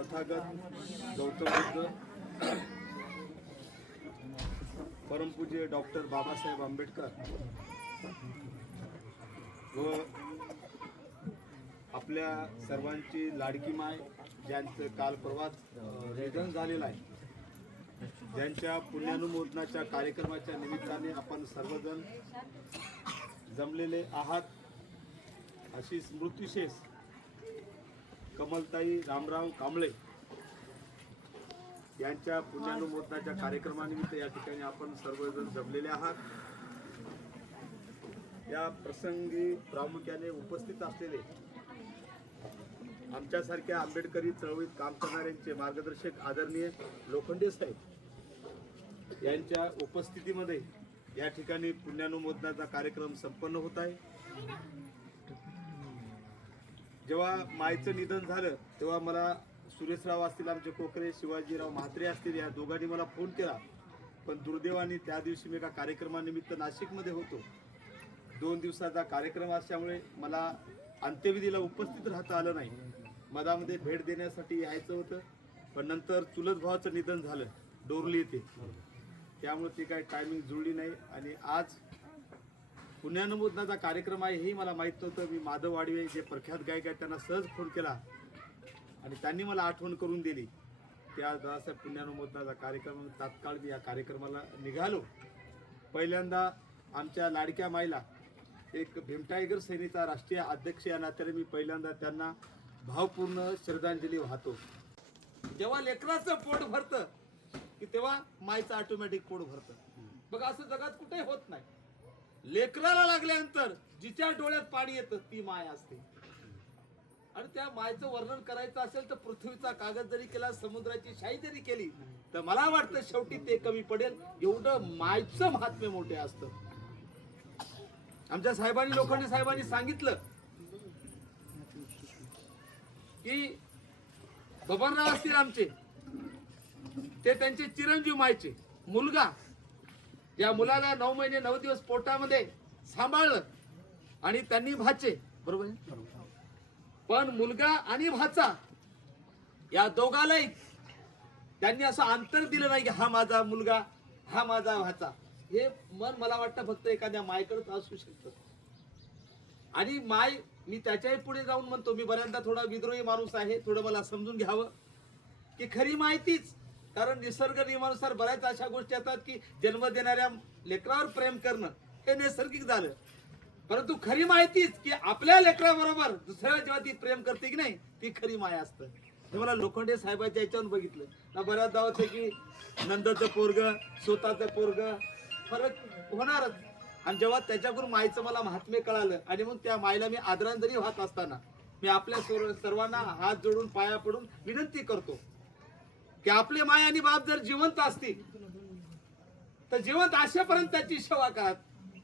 तथागत गौतम बुद्ध परमपूज्य डॉक्टर बाबासाहेब आंबेडकर व आपल्या सर्वांची लाडकी माय ज्यांचं काल प्रवास निधन झालेलं आहे. ज्यांच्या पुण्यानुमोदनाच्या कार्यक्रमाच्या निमित्ताने आपण सर्वजण जमलेले आहात अशी स्मृतिशेष कमलताई रामराव कांबळे यांच्या पुण्यानुमोदनाच्या कार्यक्रमानिमित्त या ठिकाणी आपण सर्वजण जमलेले आहात. या प्रसंगी प्रामुख्याने उपस्थित असलेले आमच्यासारख्या आंबेडकरी चळवळीत काम करणाऱ्यांचे मार्गदर्शक आदरणीय लोखंडे साहेब यांच्या उपस्थितीमध्ये या ठिकाणी पुण्यानुमोदनाचा कार्यक्रम संपन्न होत आहे. जेव्हा मायचं निधन झालं तेव्हा मला सुरेशराव असतील आमचे कोकरे शिवाजीराव म्हात्रे असतील या दोघांनी मला फोन केला. पण दुर्दैवाने त्या दिवशी मी एका कार्यक्रमानिमित्त नाशिकमध्ये होतो. दोन दिवसाचा कार्यक्रम असल्यामुळे मला अंत्यविधीला उपस्थित राहता आलं नाही. मधामध्ये भेट देण्यासाठी यायचं होतं पण नंतर चुलत भावाचं निधन झालं डोरली येते त्यामुळे ती काही टायमिंग जुळली नाही आणि आज पुण्यानुमोदनाचा कार्यक्रम आहे हेही मला माहीत नव्हतं. मी माधव वाडवे जे प्रख्यात गायक आहेत त्यांना सहज फोन केला. आणि त्यांनी मला आठवण करून दिली. त्या दादासाहेब पुण्यानुमोदनाचा कार्यक्रम तात्काळ मी या कार्यक्रमाला निघालो. पहिल्यांदा आमच्या लाडक्या माईला एक भीमटायगर सेनेचा राष्ट्रीय अध्यक्ष या नात्याने मी पहिल्यांदा त्यांना भावपूर्ण श्रद्धांजली वाहतो. जेव्हा लेकराचं पोट भरतं की तेव्हा मायचं ऑटोमॅटिक पोट भरतं. बघा असं जगात कुठे होत नाही. लेकराला लागल्यानंतर जिच्या डोळ्यात पाणी येतं ती माय असते. आणि त्या मायचं वर्णन करायचं असेल तर पृथ्वीचा कागद जरी केला समुद्राची शाही जरी केली तर मला वाटतं शेवटी ते कमी पडेल. एवढं मायचं महात्म्य मोठे असतं. आमच्या साहेबांनी लोखंडे साहेबांनी सांगितलं की बबनराव असतील आमचे. ते त्यांचे चिरंजीव मायचे. मुलगा या मुलाला नऊ महिने नऊ दिवस पोटामध्ये सांभाळलं आणि त्यांनी भाचे. बरोबर आहे? पण मुलगा आणि भाचा या दोघालाही त्यांनी असं अंतर दिलं नाही की हा माझा मुलगा हा माझा भाचा. हे मन मला वाटतं फक्त एखाद्या मायकडेच असू शकतं. आणि माय मी त्याच्याही पुढे जाऊन म्हणतो मी बऱ्याचदा थोडा विद्रोही माणूस आहे थोडं मला समजून घ्यावं. की खरी माहितीच कारण निसर्ग नियमानुसार बऱ्याच अशा गोष्टी येतात की जन्म देणाऱ्या लेकरावर प्रेम करणं हे नैसर्गिक झालं. परंतु खरी माहितीच की आपल्या लेकराबरोबर दुसऱ्या जेव्हा ती प्रेम करते की नाही ती खरी माया असतं. हे मला लोखंडे साहेबाच्या याच्यावर बघितलं. ना बऱ्याच होतं की नंदाचं पोरग स्वतःचं पोरग फरक होणारच. आणि जेव्हा त्याच्याकडून माईचं मला महात्म्य कळालं आणि मग त्या माईला मी आदरांजली वाहत असताना मी आपल्या सर्वांना हात जोडून पाया पडून विनंती करतो. की आपले माय आणि बाप जर जिवंत असतील तर जिवंत अशापर्यंत त्याची सेवा करा.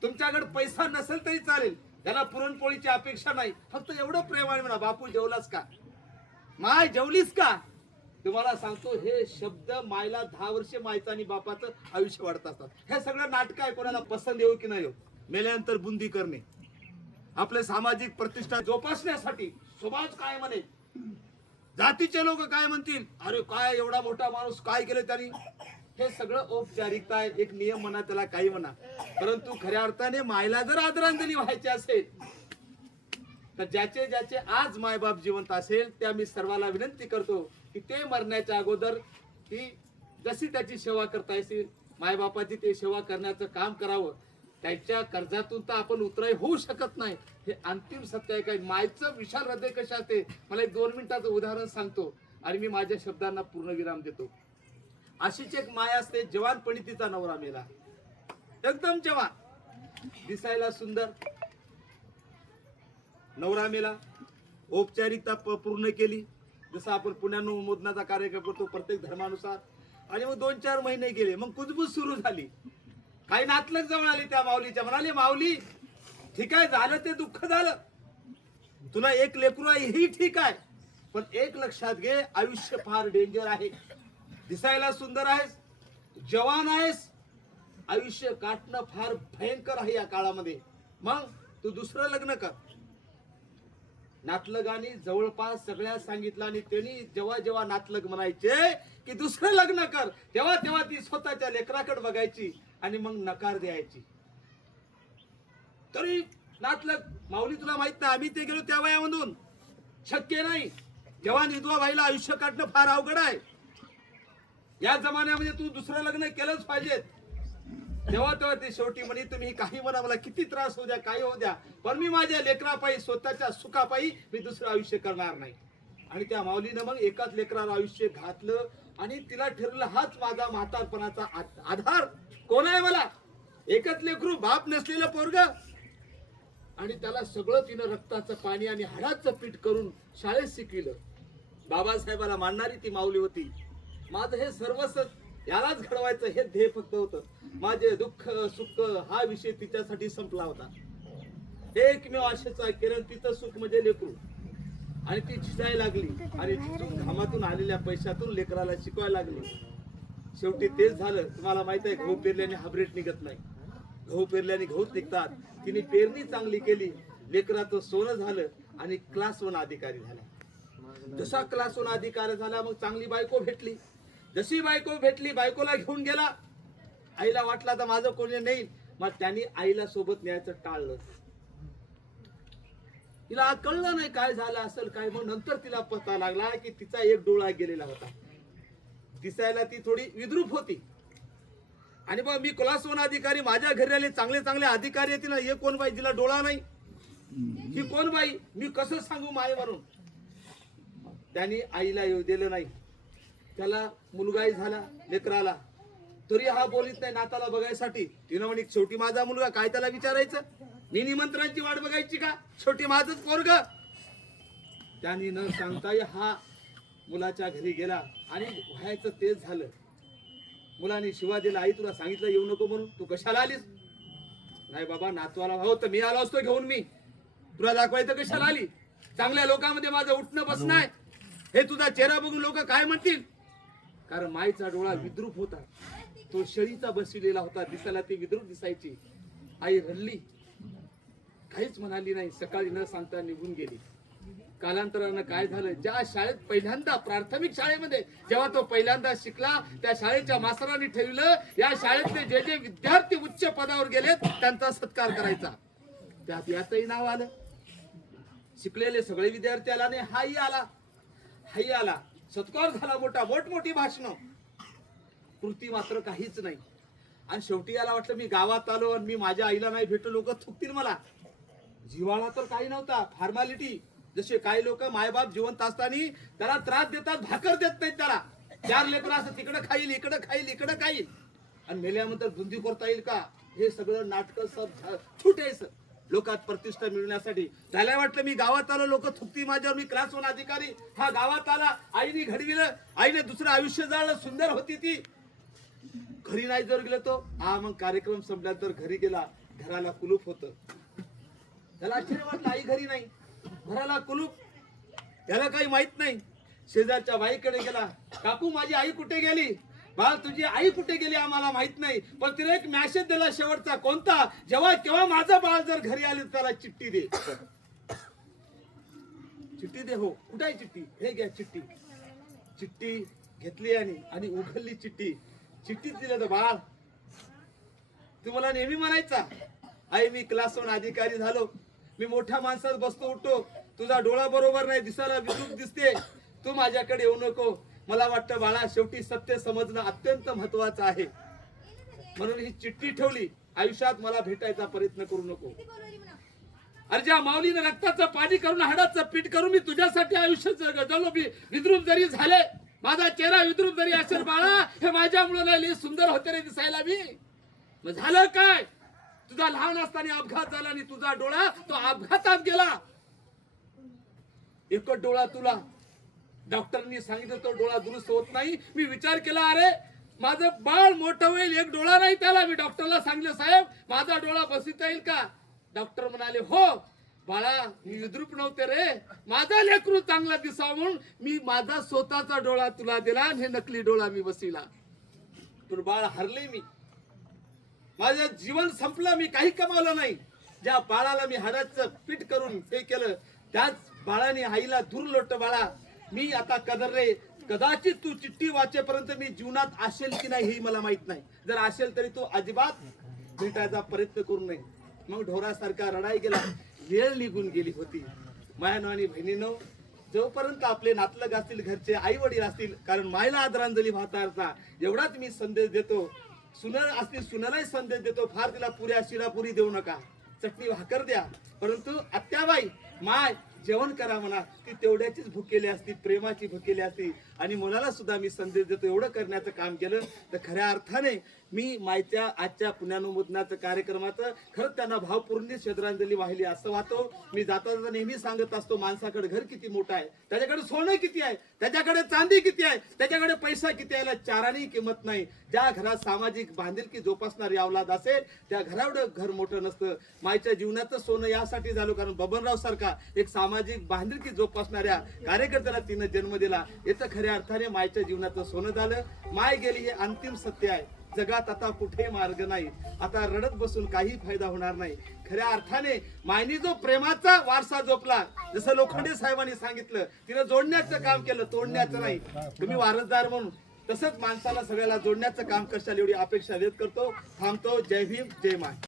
तुमच्याकडे पैसा नसेल तरी चालेल. त्याला पुरणपोळीची अपेक्षा नाही. फक्त एवढं प्रेम आहे म्हणा बापू जेवलास का? माय जेवलीस का? तुम्हाला सांगतो हे शब्द मायला दहा वर्ष मायचं आणि बापाचं आयुष्य वाढत असतात. हे सगळं नाटक आहे कोणाला पसंत येऊ की नाही येऊ. मेल्यानंतर बुंदी करणे. आपले सामाजिक प्रतिष्ठा जोपासण्यासाठी समाज काय म्हणे जातीचे लोक काय म्हणतील? अरे काय एवढा मोठा माणूस काय केलं त्यांनी? हे सगळं औपचारिकता आहे एक नियम म्हणा त्याला काही म्हणा. परंतु खऱ्या अर्थाने मायला जर आदरांजली व्हायची असेल तर ज्याचे ज्याचे आज मायबाप जिवंत असेल त्या मी सर्वाला विनंती करतो की ते मरण्याच्या अगोदर की जशी त्याची सेवा करता येईल मायबापाची ते सेवा करण्याचं काम करावं. त्याच्या कर्जातून तर आपण उतराई होऊ शकत नाही. हे अंतिम सत्य आहे काय? मायचं विशाल हृदय कशा असते मला एक दोन मिनिटाचं उदाहरण सांगतो. आणि मी माझ्या शब्दांना पूर्णविराम देतो. अशीच एक माय असते जवानपणी तिचा नवरा मेला. एकदम जवान. दिसायला सुंदर. नवरा मेला. औपचारिकता पूर्ण केली. जसं आपण पुण्यानं मोदनाचा कार्यक्रम करतो प्रत्येक धर्मानुसार. आणि मग दोन चार महिने गेले. मग कुजबूज सुरू झाली. काही नातलग जवळ आली त्या माऊलीच्या. म्हणाले माऊली ठीक आहे झालं ते दुःख झालं. तुला एक लेकरू आहे ही ठीक आहे. पण एक लक्षात घे आयुष्य फार डेंजर आहे. दिसायला सुंदर आहेस जवान आहेस. आयुष्य काटणं फार भयंकर आहे या काळामध्ये. मग तू दुसरं लग्न कर. नातलगाने जवळपास सगळ्या सांगितलं आणि त्यांनी जेव्हा जेव्हा नातलग म्हणायचे की दुसरं लग्न कर तेव्हा तेव्हा ती स्वतःच्या लेकराकडे बघायची. आणि मग नकार द्यायची. तरी नातलग माऊली तुला माहीत नाही आम्ही ते गेलो त्या वयामधून. शक्य नाही. जवान विधवा बाईला आयुष्य काढणं फार अवघड आहे. या जमान्यामध्ये तू दुसरं लग्न केलंच पाहिजेत. तेव्हा तेव्हा ते शेवटी म्हणे तुम्ही काही म्हणा मला किती त्रास होऊ द्या काही होऊ द्या. पण मी माझ्या लेकरापायी स्वतःच्या सुखापायी मी दुसरं आयुष्य करणार नाही. आणि त्या माऊलीनं मग एकाच लेकराला आयुष्य घातलं आणि तिला ठरलं हाच माझा म्हातारपणाचा आधार आधार. कोण आहे मला? एकच लेकरू बाप नसलेलं पोरग. आणि त्याला सगळं तिनं रक्ताचं पाणी आणि हाडाचं पीठ करून शाळेत शिकविलं. बाबासाहेबाला मानणारी ती माऊली होती. माझं हे सर्वस्व यालाच घडवायचं हे ध्येय फक्त होतं. माझे दुःख सुख हा विषय तिच्यासाठी संपला होता. एकमेव आशेचा किरण तिचं सुख म्हणजे लेकरू. आणि ती झिजायला लागली. आणि घामातून आलेल्या पैशातून लेकराला शिकवायला लागली. शेवटी तेच झालं. तुम्हाला माहीत आहे गहू पेरल्याने हायब्रिड निघत नाही. गहू पेरल्याने गहूच निघतात. तिने पेरणी चांगली केली. लेकराचं सोनं झालं आणि क्लास वन अधिकारी झाला. जसा क्लास वन अधिकारी झाला मग चांगली बायको भेटली. जशी बायको भेटली बायकोला घेऊन गेला. आईला वाटला तर माझं कोणी नाही. मग त्यांनी आईला सोबत न्यायचं टाळलं. तिला कळलं नाही काय झालं असेल काय मग नंतर तिला पता लागला की तिचा एक डोळा गेलेला होता. दिसायला ती थोडी विद्रूप होती. आणि बा मी कुलासवन अधिकारी माझ्या घरी आले चांगले चांगले अधिकारी येतील ना हे कोण बाई? तिला डोळा नाही. ही कोण बाई? मी कसं सांगू माय म्हणून त्यांनी आईला येऊ दिलं नाही. त्याला मुलगाही झाला लेकराला. तरी हा बोलीत नाही नाताला बघायसाठी. तिनं म्हणे छोटी माझा मुलगा काय त्याला विचारायचं? मी निमंत्रणाची वाट बघायची का? छोटी माझच पोरग. त्यांनी न सांगताही हा मुलाच्या घरी गेला आणि व्हायचं तेच झालं. मुलाने शिवा दिला आई तुला सांगितलं येऊ नको म्हणून? तू कशाला आलीस? नाही बाबा नातवाला हो तर मी आलो असतो घेऊन मी. तुला दाखवायचं कशाला आली? चांगल्या लोकांमध्ये माझं उठणं बसणं आहे. हे तुझा चेहरा बघून लोक काय म्हणतील? कारण माईचा डोळा विद्रूप होता. तो शेळीचा बसविलेला होता. दिसायला ती विद्रूप दिसायची. आई रडली. काहीच म्हणाली नाही. सकाळी न सांगता निघून गेली. कालांतरानं काय झालं? ज्या शाळेत पहिल्यांदा प्राथमिक शाळेमध्ये जेव्हा तो पहिल्यांदा शिकला त्या शाळेच्या मास्तरांनी ठेवलं या शाळेतले जे जे विद्यार्थी उच्च पदावर गेलेत त्यांचा सत्कार करायचा. त्यात याचंही नाव आलं. शिकलेले सगळे विद्यार्थी आला आणि हाही आला. हाही आला. सत्कार झाला मोठा. मोठमोठी भाषण. कृती मात्र काहीच नाही. आणि शेवटी याला वाटलं मी गावात आलो आणि मी माझ्या आईला नाही भेटलो लोक थुकतील मला. जिवाळा तर काही नव्हता. फॉर्मॅलिटी. जसे काही लोक मायबाप जिवंत असताना त्याला त्रास देतात भाकर देत नाहीत त्याला. चार लेकर असं तिकडं खाईल इकडं खाईल इकडं खाईल. आणि मेल्यानंतर बुंदी करता येईल का? हे सगळं नाटक सब छुटायचं लोकात प्रतिष्ठा मिळवण्यासाठी त्याला वाटलं मी गावात आलो लोक थुकती माझ्यावर मी क्लास वन अधिकारी. हा गावात आला आईने घडविलं आईने दुसरं आयुष्य जाळलं सुंदर होती ती. घरी नाही जर गेलो तो हा मग कार्यक्रम संपल्यानंतर घरी गेला घराला कुलूप होत. त्याला आश्चर्य वाटलं आई घरी नाही. घराला कुलूप. त्याला काही माहीत नाही. शेजारच्या बाईकडे गेला. काकू माझी आई कुठे गेली? बाळ तुझी आई कुठे गेली आम्हाला माहीत नाही. पण तिने एक मॅसेज दिला शेवटचा. कोणता? जेव्हा केव्हा माझं बाळ जर घरी आले त्याला चिठ्ठी दे. चिठ्ठी दे हो. कुठे आहे चिठ्ठी? हे घ्या चिठ्ठी. चिठ्ठी घेतली आणि आणि उघडली चिठ्ठी. चिठ्ठीत दिलं तर बाळ. तू मला नेहमी म्हणायचा. आई मी क्लास वन अधिकारी झालो. मी मोठ्या माणसात बसतो उठतो. तुझा डोळा बरोबर नाही दिसायला विद्रुप दिसते. तू माझ्याकडे येऊ नको. मला वाटतं बाळा शेवटी सत्य समजणं अत्यंत महत्वाचं आहे. म्हणून ही चिठ्ठी ठेवली. आयुष्यात मला भेटायचा प्रयत्न करू नको. अरे ज्या माऊलीनं रक्ताचं पाणी करून हाडाचं पीठ करून मी तुझ्यासाठी आयुष्य जगलो. मी विद्रुप जरी झाले माझा चेहरा विद्रुप जरी असेल बाळा हे माझ्या मुलाला सुंदर होते रे दिसायला मी. मग झालं काय? तुझा लहान असताना अपघात झाला आणि तुझा डोळा तो अपघातात गेला. एकच डोळा तुला. डॉक्टरनी सांगितलं तो डोळा दुरुस्त होत नाही. मी विचार केला अरे माझं बाळ मोठं होईल एक डोळा नाही त्याला. मी डॉक्टरला सांगितलं साहेब माझा डोळा बसविता येईल का? डॉक्टर म्हणाले हो. बाळा मी विद्रुप नव्हते रे. माझा लेकरू चांगला दिसावा म्हणून मी माझा स्वतःचा डोळा तुला दिला आणि हे नकली डोळा मी बसिला तुला बाळ हरले मी. माझं जीवन संपलं मी काही कमावलं नाही. ज्या बाळाला मी हाडाचं पीठ करून हे केलं त्याच बाळाने आईला दूर लोट बाळा. मी आता कदर रे कदाचित तू चिठ्ठी वाचेपर्यंत मी जीवनात असेल की नाही हे मला माहीत नाही. जर असेल तरी तो अजिबात भेटायचा प्रयत्न करू नये. मग ढोरासारखा रडाई गेला वेळ निघून गेली होती. मायानो आणि बहिणीनो जोपर्यंत आपले नातलग असतील घरचे आई वडील असतील कारण मायला आदरांजली वाहता एवढाच मी संदेश देतो. सुनल असतील सुनालाही संदेश देतो. फार तिला पुऱ्या शिरापुरी देऊ नका. चटणी भाकर द्या. परंतु आत्याबाई माय जेवण करा म्हणा. ती तेवढ्याचीच भुकेली असती प्रेमाची भुकेली असती. आणि मुलाला सुद्धा मी संदेश देतो एवढं करण्याचं काम केलं तर खऱ्या अर्थाने मी मायच्या आजच्या पुण्यानुमोदनाचं कार्यक्रमाचं खरंच त्यांना भावपूर्ण श्रद्धांजली वाहिली असं वाहतो मी जाता जाता नेहमी सांगत असतो माणसाकडे घर किती मोठं आहे त्याच्याकडे सोनं किती आहे त्याच्याकडे चांदी किती आहे त्याच्याकडे पैसा किती आहे याला चाराने किंमत नाही. ज्या घरात सामाजिक बांधिलकी जोपासणारी अवलाद असेल त्या घराएवढं घर मोठं नसतं. मायच्या जीवनाचं सोनं यासाठी झालं कारण बबनराव सारखा एक सामाजिक बांधिलकी जोपासणाऱ्या कार्यकर्त्याला तिनं जन्म दिला. याचं खरं खऱ्या अर्थाने मायच्या जीवनाचं सोनं झालं. माय गेली हे अंतिम सत्य आहे. जगात आता कुठे मार्ग नाही. आता रडत बसून काही फायदा होणार नाही. खऱ्या अर्थाने मायनी जो प्रेमाचा वारसा जोपला जसं लोखंडे साहेबांनी सांगितलं तिनं जोडण्याचं काम केलं तोडण्याचं नाही. तुम्ही वारसदार म्हणून. तसंच माणसाला सगळ्याला जोडण्याचं काम करशाल एवढी अपेक्षा व्यक्त करतो. थांबतो. जय भीम जय माय.